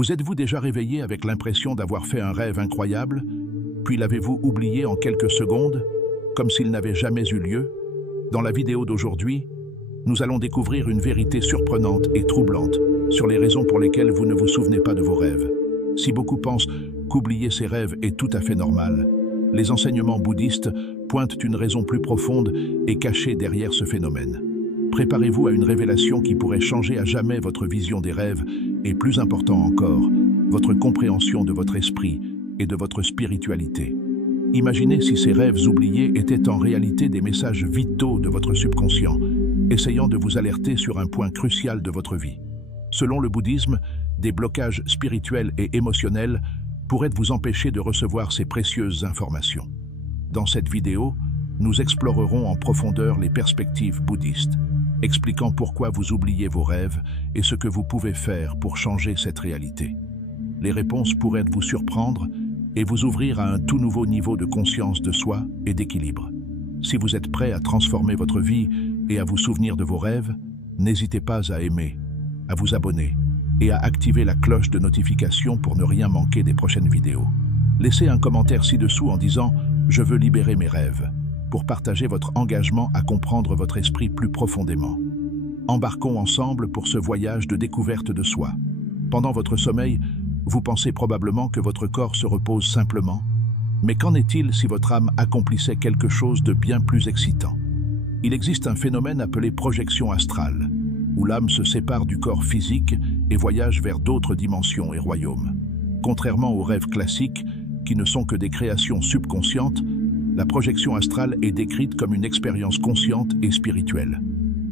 Vous êtes-vous déjà réveillé avec l'impression d'avoir fait un rêve incroyable, puis l'avez-vous oublié en quelques secondes, comme s'il n'avait jamais eu lieu? Dans la vidéo d'aujourd'hui, nous allons découvrir une vérité surprenante et troublante sur les raisons pour lesquelles vous ne vous souvenez pas de vos rêves. Si beaucoup pensent qu'oublier ses rêves est tout à fait normal, les enseignements bouddhistes pointent une raison plus profonde et cachée derrière ce phénomène. Préparez-vous à une révélation qui pourrait changer à jamais votre vision des rêves et, plus important encore, votre compréhension de votre esprit et de votre spiritualité. Imaginez si ces rêves oubliés étaient en réalité des messages vitaux de votre subconscient, essayant de vous alerter sur un point crucial de votre vie. Selon le bouddhisme, des blocages spirituels et émotionnels pourraient vous empêcher de recevoir ces précieuses informations. Dans cette vidéo, nous explorerons en profondeur les perspectives bouddhistes, expliquant pourquoi vous oubliez vos rêves et ce que vous pouvez faire pour changer cette réalité. Les réponses pourraient vous surprendre et vous ouvrir à un tout nouveau niveau de conscience de soi et d'équilibre. Si vous êtes prêt à transformer votre vie et à vous souvenir de vos rêves, n'hésitez pas à aimer, à vous abonner et à activer la cloche de notification pour ne rien manquer des prochaines vidéos. Laissez un commentaire ci-dessous en disant « Je veux libérer mes rêves » pour partager votre engagement à comprendre votre esprit plus profondément. Embarquons ensemble pour ce voyage de découverte de soi. Pendant votre sommeil, vous pensez probablement que votre corps se repose simplement. Mais qu'en est-il si votre âme accomplissait quelque chose de bien plus excitant? Il existe un phénomène appelé projection astrale, où l'âme se sépare du corps physique et voyage vers d'autres dimensions et royaumes. Contrairement aux rêves classiques, qui ne sont que des créations subconscientes, la projection astrale est décrite comme une expérience consciente et spirituelle.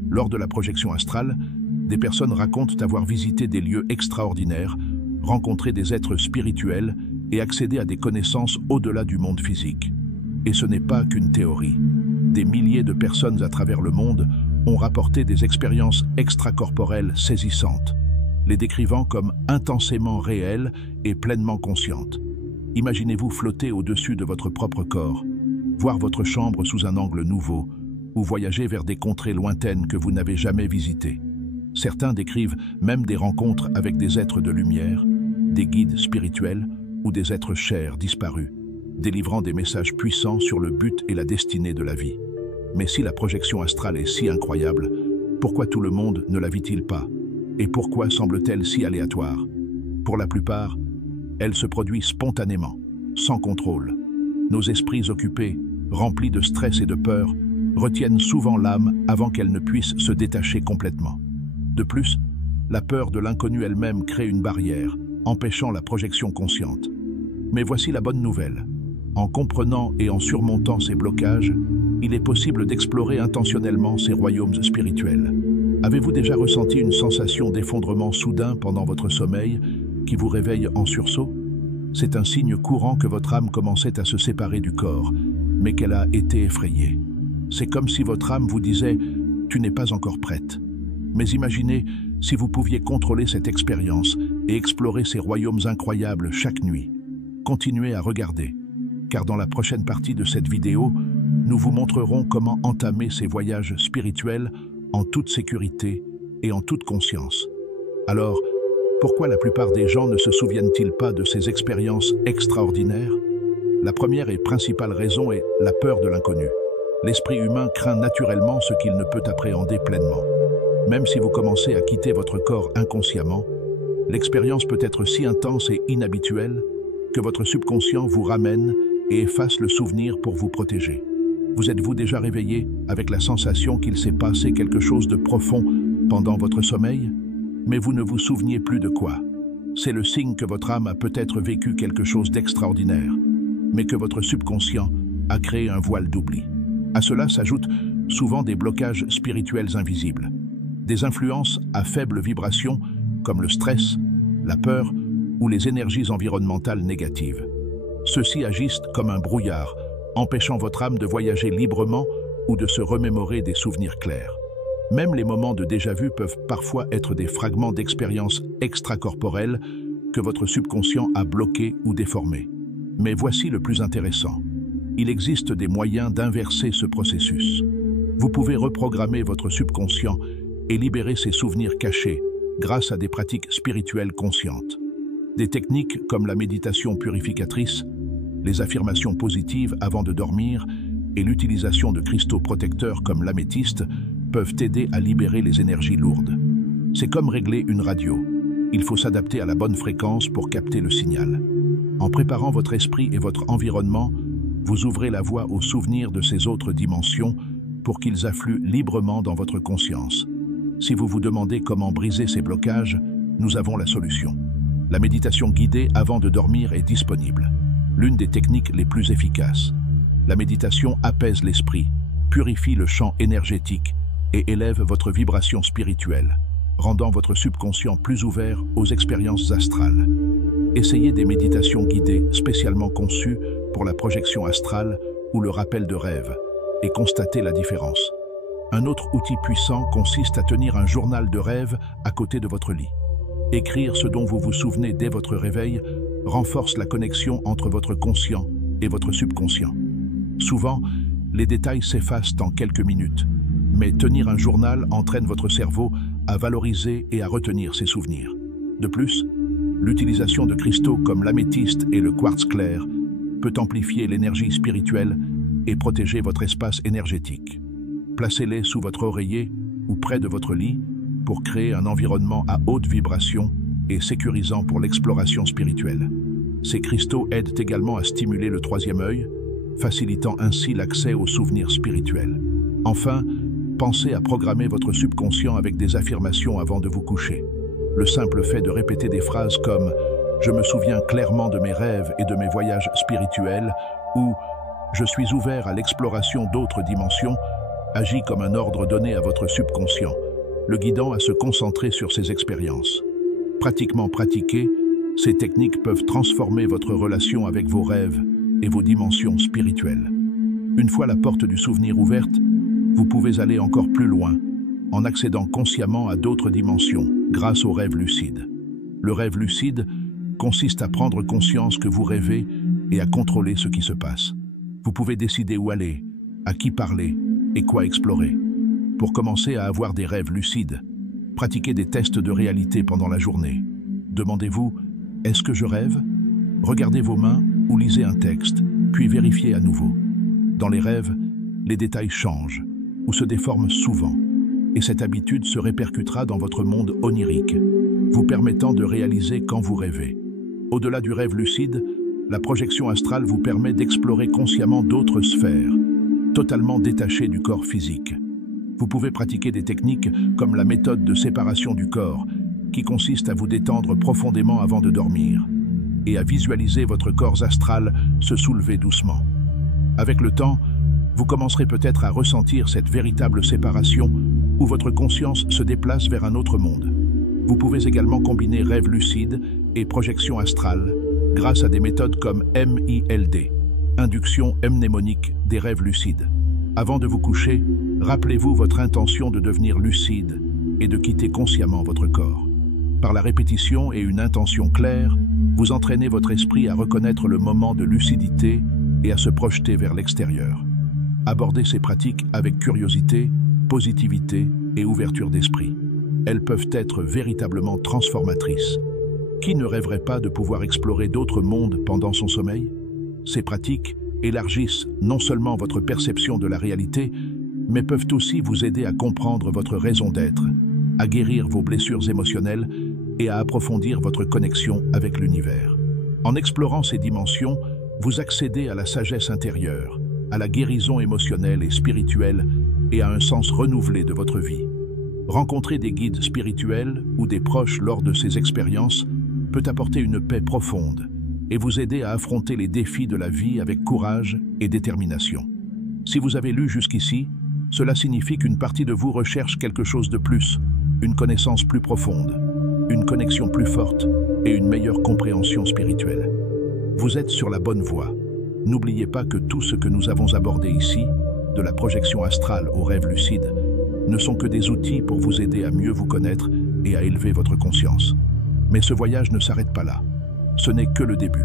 Lors de la projection astrale, des personnes racontent avoir visité des lieux extraordinaires, rencontré des êtres spirituels et accédé à des connaissances au-delà du monde physique. Et ce n'est pas qu'une théorie. Des milliers de personnes à travers le monde ont rapporté des expériences extracorporelles saisissantes, les décrivant comme intensément réelles et pleinement conscientes. Imaginez-vous flotter au-dessus de votre propre corps, voir votre chambre sous un angle nouveau, ou voyager vers des contrées lointaines que vous n'avez jamais visitées. Certains décrivent même des rencontres avec des êtres de lumière, des guides spirituels ou des êtres chers disparus, délivrant des messages puissants sur le but et la destinée de la vie. Mais si la projection astrale est si incroyable, pourquoi tout le monde ne la vit-il pas? Et pourquoi semble-t-elle si aléatoire? Pour la plupart, elle se produit spontanément, sans contrôle. Nos esprits occupés, remplis de stress et de peur, retiennent souvent l'âme avant qu'elle ne puisse se détacher complètement. De plus, la peur de l'inconnu elle-même crée une barrière, empêchant la projection consciente. Mais voici la bonne nouvelle. En comprenant et en surmontant ces blocages, il est possible d'explorer intentionnellement ces royaumes spirituels. Avez-vous déjà ressenti une sensation d'effondrement soudain pendant votre sommeil qui vous réveille en sursaut? C'est un signe courant que votre âme commençait à se séparer du corps, mais qu'elle a été effrayée. C'est comme si votre âme vous disait « Tu n'es pas encore prête ». Mais imaginez si vous pouviez contrôler cette expérience et explorer ces royaumes incroyables chaque nuit. Continuez à regarder, car dans la prochaine partie de cette vidéo, nous vous montrerons comment entamer ces voyages spirituels en toute sécurité et en toute conscience. Alors, pourquoi la plupart des gens ne se souviennent-ils pas de ces expériences extraordinaires? La première et principale raison est la peur de l'inconnu. L'esprit humain craint naturellement ce qu'il ne peut appréhender pleinement. Même si vous commencez à quitter votre corps inconsciemment, l'expérience peut être si intense et inhabituelle que votre subconscient vous ramène et efface le souvenir pour vous protéger. Vous êtes-vous déjà réveillé avec la sensation qu'il s'est passé quelque chose de profond pendant votre sommeil, mais vous ne vous souveniez plus de quoi? C'est le signe que votre âme a peut-être vécu quelque chose d'extraordinaire, mais que votre subconscient a créé un voile d'oubli. À cela s'ajoutent souvent des blocages spirituels invisibles, des influences à faible vibration comme le stress, la peur ou les énergies environnementales négatives. Ceux-ci agissent comme un brouillard, empêchant votre âme de voyager librement ou de se remémorer des souvenirs clairs. Même les moments de déjà-vu peuvent parfois être des fragments d'expériences extracorporelles que votre subconscient a bloqués ou déformés. Mais voici le plus intéressant. Il existe des moyens d'inverser ce processus. Vous pouvez reprogrammer votre subconscient et libérer ses souvenirs cachés grâce à des pratiques spirituelles conscientes. Des techniques comme la méditation purificatrice, les affirmations positives avant de dormir et l'utilisation de cristaux protecteurs comme l'améthyste peuvent aider à libérer les énergies lourdes. C'est comme régler une radio. Il faut s'adapter à la bonne fréquence pour capter le signal. En préparant votre esprit et votre environnement, vous ouvrez la voie aux souvenirs de ces autres dimensions pour qu'ils affluent librement dans votre conscience. Si vous vous demandez comment briser ces blocages, nous avons la solution. La méditation guidée avant de dormir est disponible. L'une des techniques les plus efficaces. La méditation apaise l'esprit, purifie le champ énergétique et élève votre vibration spirituelle, rendant votre subconscient plus ouvert aux expériences astrales. Essayez des méditations guidées spécialement conçues pour la projection astrale ou le rappel de rêves et constatez la différence. Un autre outil puissant consiste à tenir un journal de rêve à côté de votre lit. Écrire ce dont vous vous souvenez dès votre réveil renforce la connexion entre votre conscient et votre subconscient. Souvent, les détails s'effacent en quelques minutes, mais tenir un journal entraîne votre cerveau à valoriser et à retenir ses souvenirs. De plus, l'utilisation de cristaux comme l'améthyste et le quartz clair peut amplifier l'énergie spirituelle et protéger votre espace énergétique. Placez-les sous votre oreiller ou près de votre lit pour créer un environnement à haute vibration et sécurisant pour l'exploration spirituelle. Ces cristaux aident également à stimuler le troisième œil, facilitant ainsi l'accès aux souvenirs spirituels. Enfin, pensez à programmer votre subconscient avec des affirmations avant de vous coucher. Le simple fait de répéter des phrases comme « Je me souviens clairement de mes rêves et de mes voyages spirituels » ou « Je suis ouvert à l'exploration d'autres dimensions » agit comme un ordre donné à votre subconscient, le guidant à se concentrer sur ses expériences. Pratiquement pratiquées, ces techniques peuvent transformer votre relation avec vos rêves et vos dimensions spirituelles. Une fois la porte du souvenir ouverte, vous pouvez aller encore plus loin, en accédant consciemment à d'autres dimensions, grâce au rêve lucide. Le rêve lucide consiste à prendre conscience que vous rêvez et à contrôler ce qui se passe. Vous pouvez décider où aller, à qui parler et quoi explorer. Pour commencer à avoir des rêves lucides, pratiquez des tests de réalité pendant la journée. Demandez-vous « Est-ce que je rêve ?» Regardez vos mains ou lisez un texte, puis vérifiez à nouveau. Dans les rêves, les détails changent ou se déforment souvent, et cette habitude se répercutera dans votre monde onirique, vous permettant de réaliser quand vous rêvez. Au-delà du rêve lucide, la projection astrale vous permet d'explorer consciemment d'autres sphères, totalement détachées du corps physique. Vous pouvez pratiquer des techniques comme la méthode de séparation du corps, qui consiste à vous détendre profondément avant de dormir, et à visualiser votre corps astral se soulever doucement. Avec le temps, vous commencerez peut-être à ressentir cette véritable séparation où votre conscience se déplace vers un autre monde. Vous pouvez également combiner rêve lucide et projection astrale grâce à des méthodes comme MILD, induction mnémonique des rêves lucides. Avant de vous coucher, rappelez-vous votre intention de devenir lucide et de quitter consciemment votre corps. Par la répétition et une intention claire, vous entraînez votre esprit à reconnaître le moment de lucidité et à se projeter vers l'extérieur. Abordez ces pratiques avec curiosité, positivité et ouverture d'esprit. Elles peuvent être véritablement transformatrices. Qui ne rêverait pas de pouvoir explorer d'autres mondes pendant son sommeil? Ces pratiques élargissent non seulement votre perception de la réalité, mais peuvent aussi vous aider à comprendre votre raison d'être, à guérir vos blessures émotionnelles et à approfondir votre connexion avec l'univers. En explorant ces dimensions, vous accédez à la sagesse intérieure, à la guérison émotionnelle et spirituelle et à un sens renouvelé de votre vie. Rencontrer des guides spirituels ou des proches lors de ces expériences peut apporter une paix profonde et vous aider à affronter les défis de la vie avec courage et détermination. Si vous avez lu jusqu'ici, cela signifie qu'une partie de vous recherche quelque chose de plus, une connaissance plus profonde, une connexion plus forte et une meilleure compréhension spirituelle. Vous êtes sur la bonne voie. N'oubliez pas que tout ce que nous avons abordé ici, de la projection astrale au rêve lucide, ne sont que des outils pour vous aider à mieux vous connaître et à élever votre conscience. Mais ce voyage ne s'arrête pas là. Ce n'est que le début.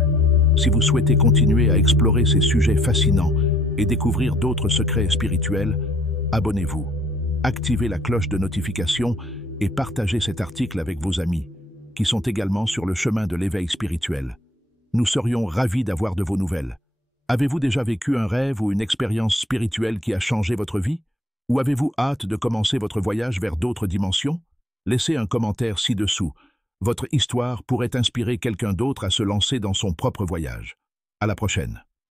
Si vous souhaitez continuer à explorer ces sujets fascinants et découvrir d'autres secrets spirituels, abonnez-vous, activez la cloche de notification et partagez cet article avec vos amis. qui sont également sur le chemin de l'éveil spirituel. Nous serions ravis d'avoir de vos nouvelles. Avez-vous déjà vécu un rêve ou une expérience spirituelle qui a changé votre vie? Ou avez-vous hâte de commencer votre voyage vers d'autres dimensions? Laissez un commentaire ci-dessous. Votre histoire pourrait inspirer quelqu'un d'autre à se lancer dans son propre voyage. À la prochaine.